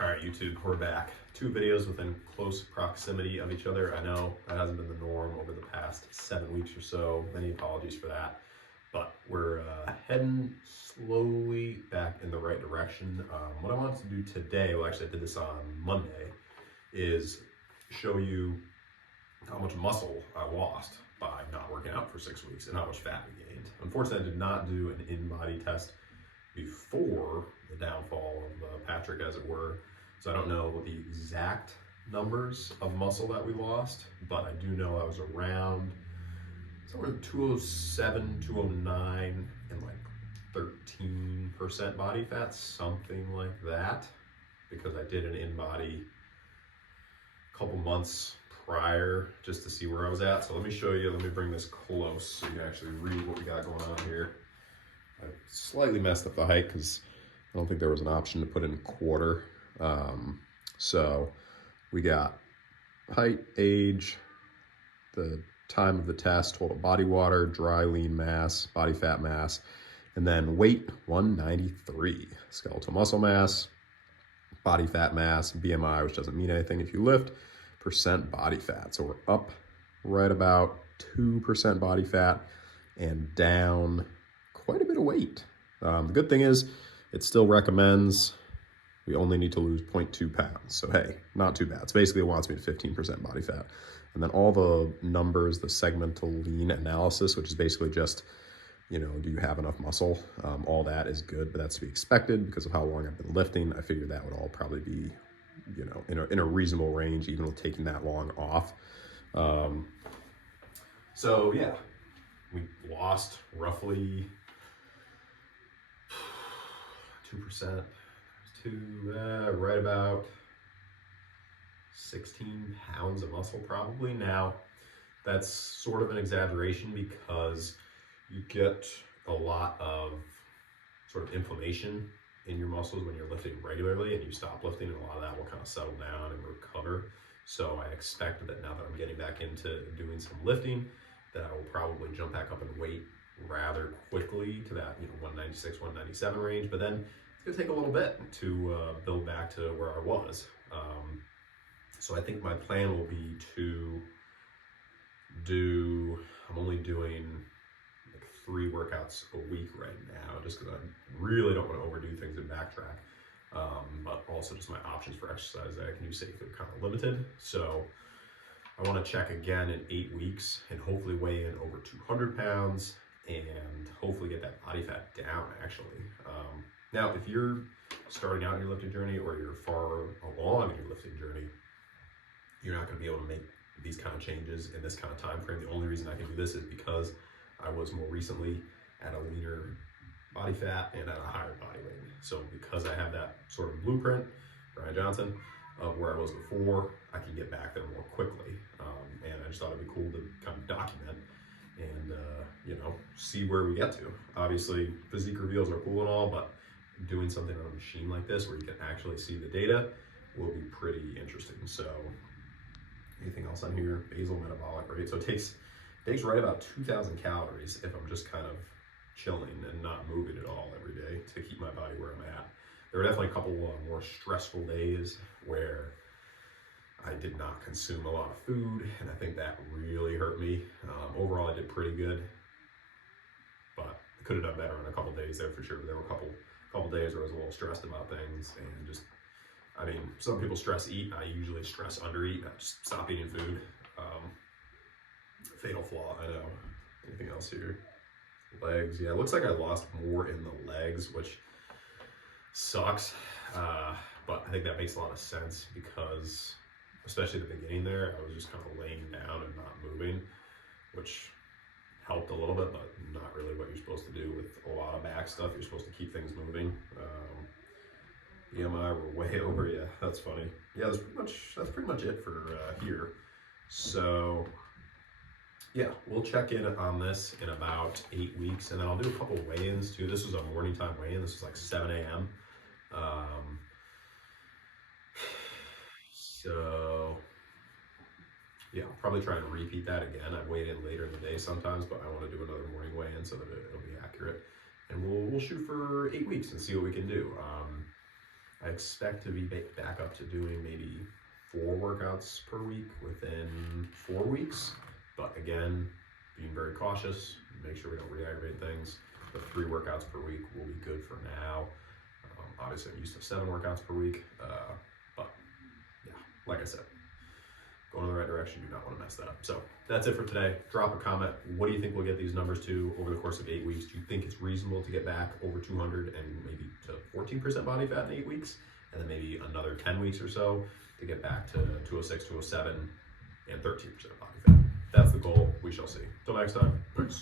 All right, YouTube, we're back. 2 videos within close proximity of each other. I know that hasn't been the norm over the past 7 weeks or so. Many apologies for that. But we're heading slowly back in the right direction. What I wanted to do today, well, actually I did this on Monday, is show you how much muscle I lost by not working out for 6 weeks and how much fat we gained. Unfortunately, I did not do an InBody test before the downfall of Patrick, as it were. So I don't know the exact numbers of muscle that we lost, but I do know I was around somewhere 207, 209, and like 13% body fat, something like that, because I did an InBody a couple months prior just to see where I was at. So let me show you, let me bring this close so you can actually read what we got going on here. I slightly messed up the height because I don't think there was an option to put in quarter. So we got height, age, the time of the test, total body water, dry lean mass, body fat mass, and then weight 193, skeletal muscle mass, body fat mass, BMI, which doesn't mean anything if you lift, percent body fat. So we're up right about 2% body fat and down quite a bit of weight. The good thing is it still recommends we only need to lose 0.2 pounds. So hey, not too bad. So basically it wants me to 15% body fat. And then all the numbers, the segmental lean analysis, which is basically just, you know, do you have enough muscle? All that is good, but that's to be expected because of how long I've been lifting. I figured that would all probably be, you know, in a reasonable range, even with taking that long off. So yeah, we lost roughly 2%, right about 16 pounds of muscle probably. Now, that's sort of an exaggeration because you get a lot of sort of inflammation in your muscles when you're lifting regularly and you stop lifting, and a lot of that will kind of settle down and recover. So I expect that now that I'm getting back into doing some lifting, that I will probably jump back up in weight rather quickly to that, you know, 196, 197 range, but then it's gonna take a little bit to build back to where I was. So I think my plan will be to I'm only doing like 3 workouts a week right now, just because I really don't want to overdo things and backtrack. But also just my options for exercise that I can do safely are kind of limited. So I want to check again in 8 weeks and hopefully weigh in over 200 pounds and hopefully get that body fat down actually. Now, if you're starting out in your lifting journey or you're far along in your lifting journey, you're not going to be able to make these kind of changes in this kind of time frame. The only reason I can do this is because I was more recently at a leaner body fat and at a higher body weight. So because I have that sort of blueprint, Brian Johnson, of where I was before, I can get back there more quickly. And I just thought it'd be cool to kind of document and you know, see where we get to. Obviously, physique reveals are cool and all, but doing something on a machine like this where you can actually see the data will be pretty interesting. So anything else on here? Basal metabolic rate. So it takes right about 2,000 calories if I'm just kind of chilling and not moving at all every day to keep my body where I'm at. There were definitely a couple more stressful days where I did not consume a lot of food, and I think that really hurt me. Overall, I did pretty good, but I could have done better on a couple days there for sure. But there were a couple days where I was a little stressed about things, and just, I mean, some people stress eat. I usually stress under eat. I just stop eating food. Fatal flaw, I know. Anything else here? Legs, yeah, it looks like I lost more in the legs, which sucks. But I think that makes a lot of sense because, especially at the beginning there, I was just kind of laying down and not moving, which helped a little bit, but not really what you're supposed to do with a lot of back stuff. You're supposed to keep things moving. BMI, we're way over. Yeah, that's funny. Yeah, that's pretty much it for here. So yeah, we'll check in on this in about 8 weeks, and then I'll do a couple weigh-ins too. This was a morning time weigh-in. This was like 7 a.m. So yeah, I'll probably try and repeat that again. I weigh in later in the day sometimes, but I want to do another morning weigh-in so that it'll be accurate. And we'll shoot for 8 weeks and see what we can do. I expect to be back up to doing maybe 4 workouts per week within 4 weeks. But again, being very cautious, make sure we don't re-aggravate things. The 3 workouts per week will be good for now. Obviously, I'm used to 7 workouts per week, but yeah, like I said, going in the right direction. Do not want to mess that up. So that's it for today. Drop a comment. What do you think we'll get these numbers to over the course of 8 weeks? Do you think it's reasonable to get back over 200 and maybe to 14% body fat in 8 weeks? And then maybe another 10 weeks or so to get back to 206, 207, and 13% body fat. That's the goal. We shall see. Till next time. Peace.